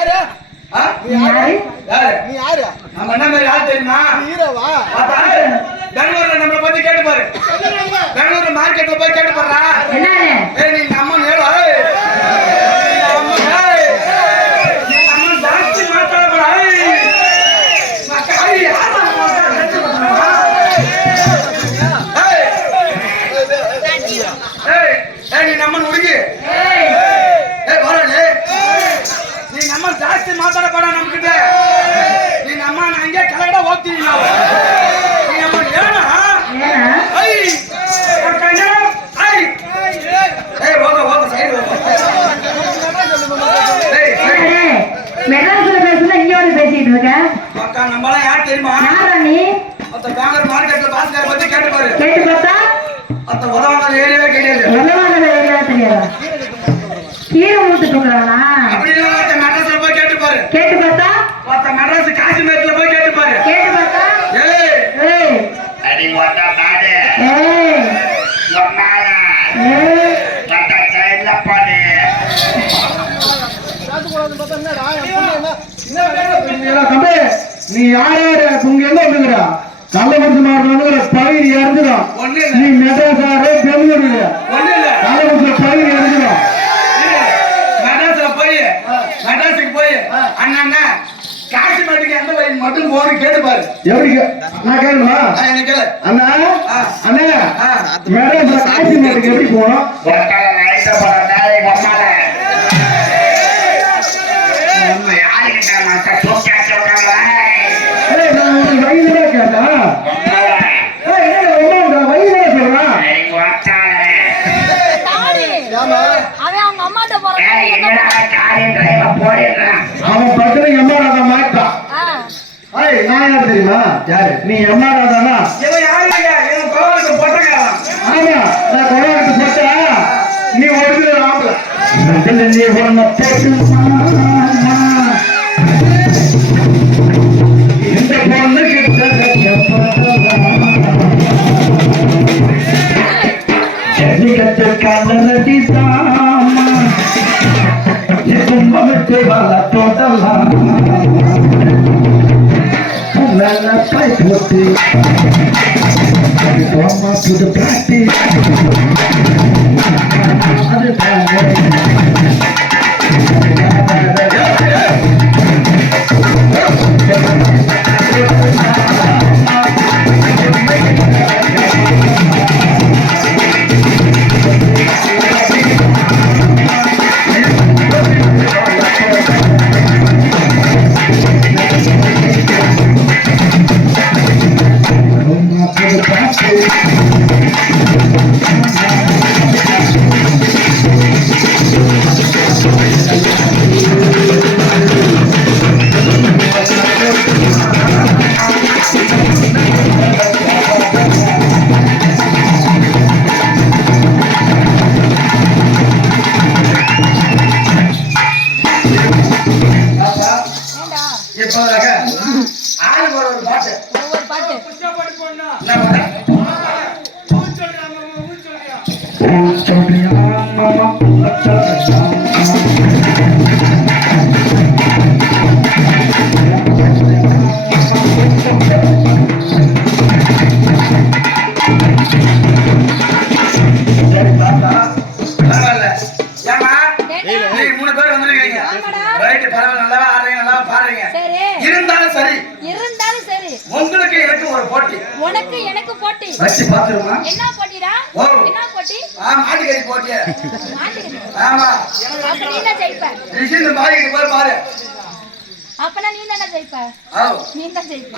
யாரு? நீ யாரு? நீ யாரு? நம்ம என்ன மாதிரி ஆள் தெரியுமா? ஹீரோவா பார்த்தா, பெங்களூர்ல நம்மளை பத்தி கேட்டு பாரு. பெங்களூர் மார்க்கெட்ல போய் கேட்டு பாருடா. ஏய் நீ நம்ம நேரு நம்ம மாத்தாதடா ஏய். ஏய். யாரா ನೀ ನಮ್ಮ ಜಾಸ್ತಿ ಮಾತಾಡಬೇಡ ನಮ್ ಕಿದೆ ನೀ ಹಂಗೆ ಕೆಳಗಡೆ ಹೋಗ್ತೀವಿ ನಾವು ನೀ ನಮ್ಮ ಏನ ಐ ಏ ಹೋಗ ಹೋಗ ಸೈಡ್ ಹೋಗ மெட்ராஸ்ல பேசுனா இங்க வந்து பேசிட்டு இருக்க? அக்கா நம்மள யார் தெரியுமா? யாரா நீ? அந்த பேங்கர் மார்க்கெட்ல பாஸ்கர் கேட்டு பார்த்தா? அந்த கீழே மூட்டு தூக்குறானா நீ யார் உங்க எங்க வந்துக்கிறா கள்ளக்குறிச்சி மாவட்டம் பயிர் இறந்துடும் நீ மெட்ராஸ் பெங்களூரு கள்ளக்குறிச்சியில பயிர். இறந்துடும் மெட்ராஸ்ல போய் மெட்ராஸுக்கு போய். அண்ணா. காஷ்மீருக்கு எந்த வழி மட்டும் போகணும் கேட்டு பாரு. எப்படி நான் கேளுமா. அண்ணா. அண்ணா ஆ. மெட்ராஸ்ல காசிமேட்டுக்கு எப்படி. ஏமா. அவன் அவங்க அம்மாட்ட போறான். ஏய் என்னடா காரியம் டிரைவர் போடுறான் அவன் பக்கத்துல எம்மா ராதா மாட்டான் ஆ. ஏய் நான் யார் தெரியுமா யாரு? நீ எம்மா ராதானா இவன் யாரு இல்லையா? இவன் கோவலுக்கு பொட்டக்காரன். ஆமா நான் கொரோனாக்கு போட்டா நீ ஒரிஜினல் ஆம்பளை. நீ உன்னை போட்டு இந்த பொண்ணு கிட்ட ஜல்லிக்கட்டு கண்ணடி சாமா கும்பமிட்டு வள தோட்டலாம் நல்ல பை போட்டு அம்மா புது பாட்டி அது அம்மா புது பாட்டி பாப்பா, ஏண்டா? இப்போதாக ஆளுக்கு ஒரு பாட்டு. என்ன பாட்டு? சொல்றியா மாமா பரவாயில்ல. ஏம்மா? ஏண்டா? நீ மூணு பேர் வந்திருக்கீங்க. ரைட்டு, பரவாயில்ல. நல்லாவா ஆடுறீங்க, நல்லாவா பாடுறீங்க. இருந்தாலும் சரி இருந்தாலும் சரி உங்களுக்கு எனக்கு ஒரு போட்டி. உனக்கு எனக்கு போட்டி. வச்சு பாத்துருமா என்ன போட்டிடா. என்ன போட்டி? ஆ மாட்டுக்கறி போட்டி ஆமா. அப்ப நீ தான் ஜெயிப்ப? ரிஷி இந்த மாடிக்கு போய் பாரு. அப்பனா நீ தானே ஜெயிப்ப? ஆ நீ தான் ஜெயிப்ப.